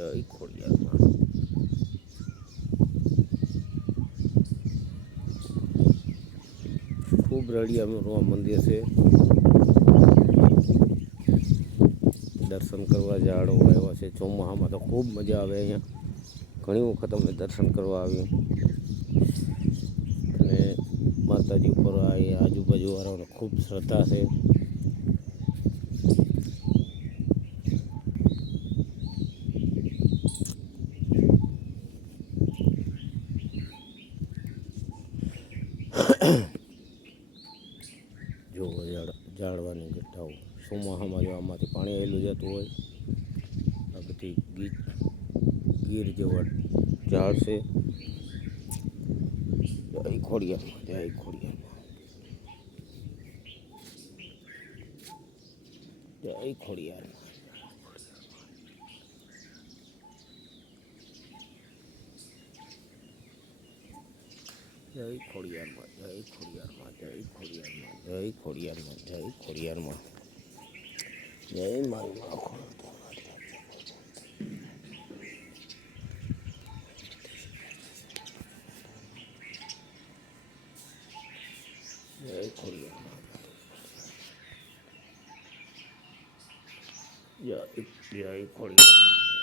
જય ખોડિયારમાં ખૂબ રળિયાનું મંદિર છે. દર્શન કરવા જાડો આવ્યા છે. ચોમાસામાં તો ખૂબ મજા આવે અહીંયા. ઘણી વખત અમે દર્શન કરવા આવ્યું અને માતાજી ઉપર આ આજુબાજુવાળાઓને ખૂબ શ્રદ્ધા છે જો ઝાડવાની ગઠ્ઠાઓ ચોમાસામાં જો આમાંથી પાણી આવેલું જતું હોય. આ બધી ગીર ગીર જેવા ઝાડ છે. જય ખોડિયારમાં જય જય ખોડિયારમાં જય ખોડિયારમાં જય ખોડિયારમાં જય ખોડિયારમાં જય ખોડિયારમાં જય ખોડિયારમાં જય મારી મા ખોડિયાર જય ખોડિયારમાં જય જય ખોડિયારમાં જય ખોડિયારમાં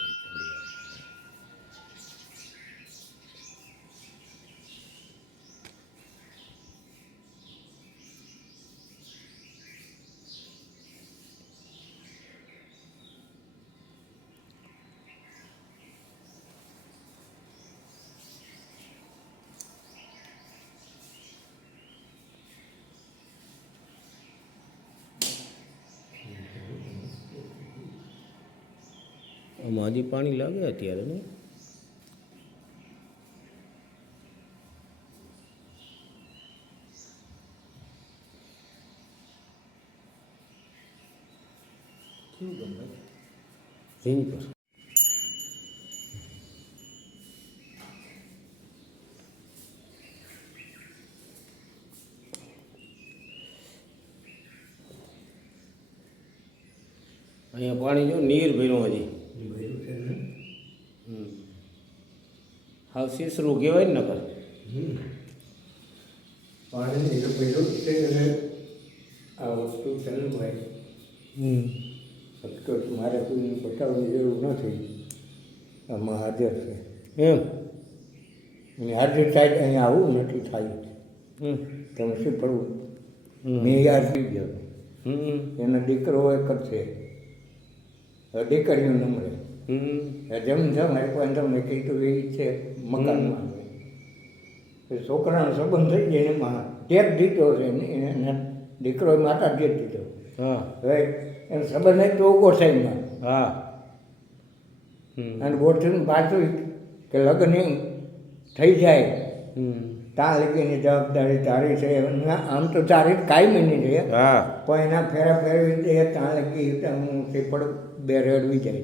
આમાં હજી પાણી લાગે અત્યારે ને અહીંયા પાણી જો નીર ભર્યું હજી. હાવ સીસરું કહેવાય ને નકર. પાણી એ પહેલું છે અને આ વસ્તુ ચાલુ હોય સચકોટ મારે કોઈને બતાવવું જરૂર નથી. આમાં હાજર છે. એમ? અને હાજર થાય અહીંયા આવું નથી થાય. તમે શું મેં યાદ થઈ ગયો હમ. એનો દીકરો છે. હવે દીકરીઓ ન મળે હમ એ જેમ જેમ એ પણ તમે કીધું એ છે મકાનમાં. છોકરાનો સંબંધ થઈ જાય એમાં. ટેક દીધો છે એને દીકરો માતા જે દીધો. હા. હવે એનો સંબંધ નહીં તો થાય હા. હમ. અને ગોઠવીને પાછું કે લગ્ન થઈ જાય. ત્યાં લગીની જવાબદારી તારી છે. આમ તો તારી કાયમીની છે. હા. પણ એના ફેરા ફેરવી દે ત્યાં લગી હું તે પણ બે રેડવી જાય.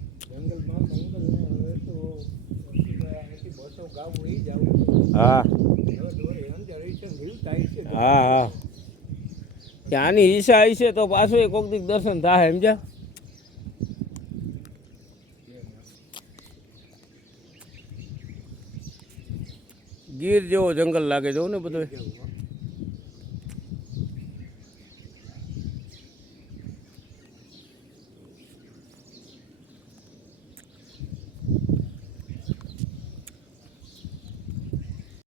હા. હા હા. ત્યાંની ઈચ્છા હશે તો પાછું એ કોક દીક દર્શન થાય, સમજ્યા? ગીર જેવો જંગલ લાગે જવું ને બધું